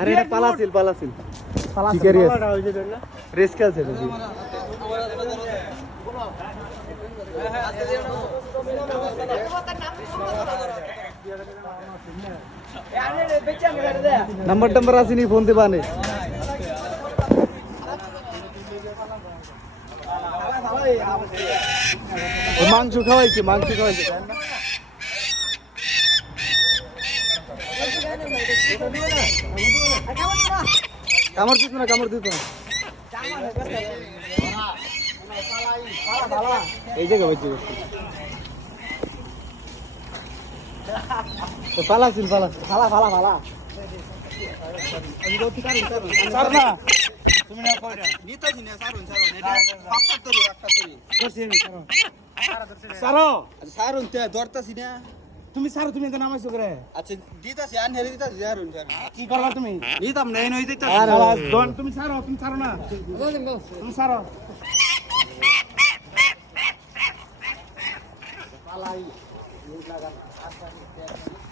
আরে এটা পালাছিল পালাছিল। শিকারি রেস খেলছে। নাম্বার টাম্বার আসেনি ফোন দিবা নে। ও মাংস খাওয়াইছে মাংস খাওয়াইছে তাই না? কামড় দিত না কামড় দিত না। এই জায়গা বাইতে বসছে পালাছিল পালা ফালা ফালা ফালা। ছাড় না তুমি না নিতাছি না সারুন। সারুন এটা পাপ্পা তরি একটা করছি আমি সারুন তে ধরতাছি না। তুমি ছাড়ো তুমি এটা নামাইছো করে। আচ্ছা দিতাছি আন হেরি দিতাছি আর কি করবা তুমি? দিতাম নাই নই দিতাছি। আর দন, তুমি ছাড়ো তুমি ছাড়ো না। তুমি ছাড়ো